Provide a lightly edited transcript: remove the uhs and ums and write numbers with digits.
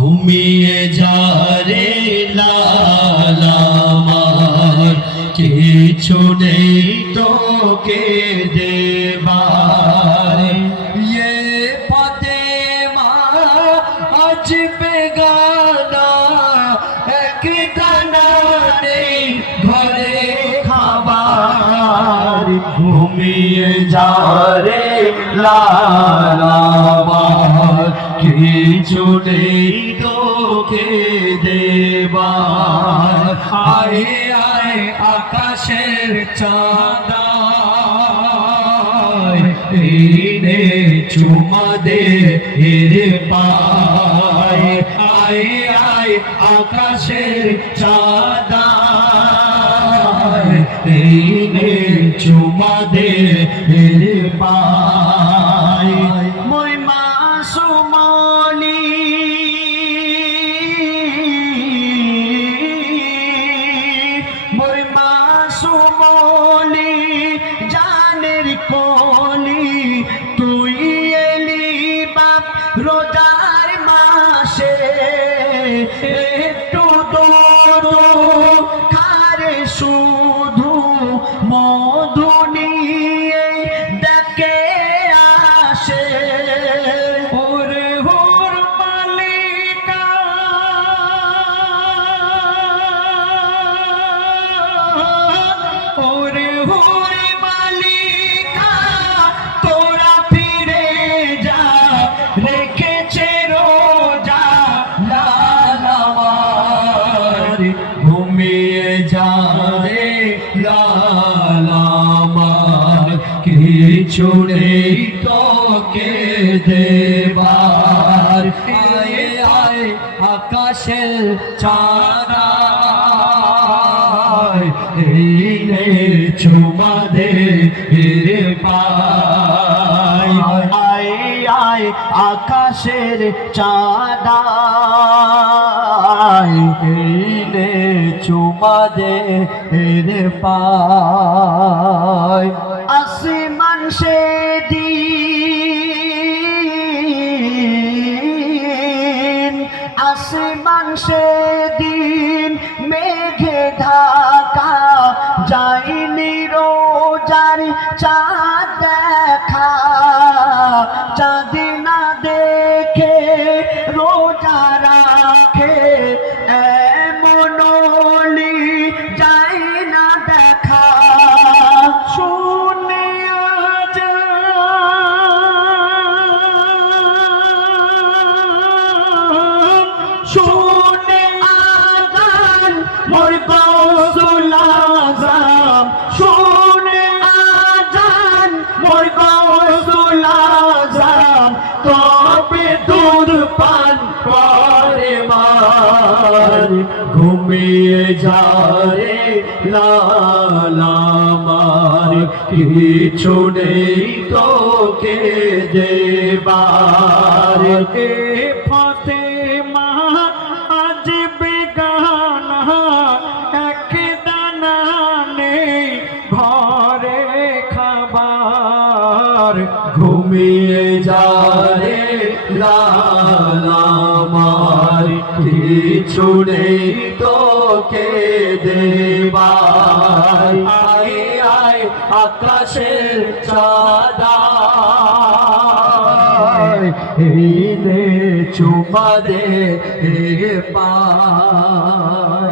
ঘুমিয়ে যা রে লালামার, কিছু নেই তোকে দেবার। ये ফাতেমা আজ বেগানা, এক দানা নেই ঘরে খাবার। ঘুমিয়ে যা রে লালামার, কিছু নেই তোকে দেবার। আয় আয় আকাশের চাঁদা, নে চুমা দে এর পায়। আয় আয় আকাশের চাঁদা, নে চুমা দে এর পায়। মই মাসুমলি মই মাসুমলি জানের কলি, তুই এলি বাপ রোজার মাসে। একটু দরুদ খারে শুধু মধু নিয়ে ডেকে আসে। ওরে হুর মালিকা ওরে হুর মালিকা, তোরা ফিরে যা, রেখেছে রোজা লালামার। ঘুমিয়ে যা রে লালামার, কিছু নেই তোকে দেবার। আয় আয় আকাশের চাঁদা, এই নে চুমা দে এর পায়। আয় আয় আকাশের চাঁদা, এই নে চুমা দে এর পায়। আসমান সেদিন আসমান সেদিন মেঘে ঢাকা, যায়নি রোজার চাঁদ দেখা। চাঁদ না দেখে রোজা রাখে, এমন ওলি যায় না দেখা। শুনে শুনে আজান মোর গৌসুল আজম, শুনে আজান মোর গৌসুল আজম। তবে দূর পান করে মার, ঘুমিয়ে যা রে লালামার, কিছু নেই তোকে দেবার। এ ফাতেমা আজ বেগানা, এক দানা নেই ঘরে খাবার। ঘুমিয়ে যা রে লালামার, কিছু নেই তোকে দেবার। আয় আয় আকাশের চাঁদা, এই নে চুমা দে এর পায়।